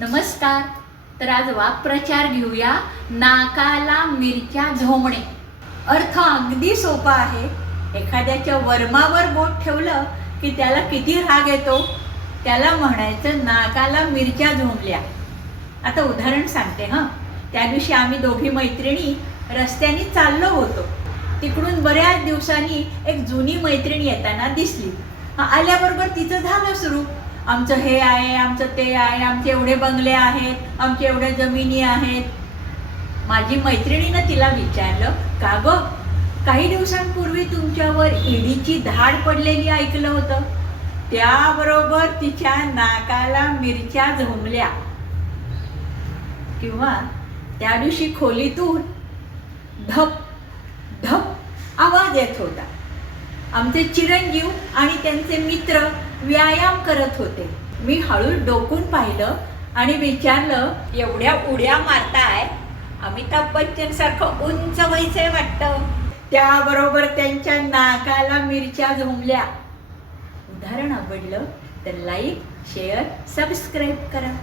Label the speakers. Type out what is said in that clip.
Speaker 1: नमस्कार. तर आज वाक्प्रचार घेऊया नाकाला मिरच्या झोमणे अर्थ अगदी सोपा आहे. एखाद्याच्या वर्मावर बोट ठेवलं की त्याला किती राग येतो? त्याला म्हणायचं नाकाला मिरच्या झोंबल्या. आता उदाहरण सांगते हां. त्या दिवशी आम्ही दोघी मैत्रिणी रस्त्याने चाललो होतो. तिकडून बऱ्याच दिवसांनी एक जुनी मैत्रिणी येताना दिसली. हा, आल्याबरोबर तिचं झालं सुरू. आमचं हे आहे आमचं ते आहे आमचे एवढे बंगले आहेत आमचे एवढ्या जमिनी आहेत. माझी मैत्रिणीनं तिला विचारलं का ग? काही दिवसांपूर्वी तुमच्यावर ईडीची धाड पडलेली ऐकलं होतं. त्याबरोबर तिच्या नाकाला मिरच्या झोंबल्या किंवा त्या दिवशी खोलीतून धप धप आवाज येत होता. आमचे चिरंजीव आणि त्यांचे मित्र व्यायाम करत होते. मी हळू डोकून पाहिलं आणि विचारलं एवढ्या उड्या मारताय? अमिताभ बच्चन सारखं उंच व्हायचंय वाटतं. त्याबरोबर त्यांच्या नाकाला मिरच्या झोंबल्या उदाहरण आवडलं तर लाईक शेअर सबस्क्राईब करा.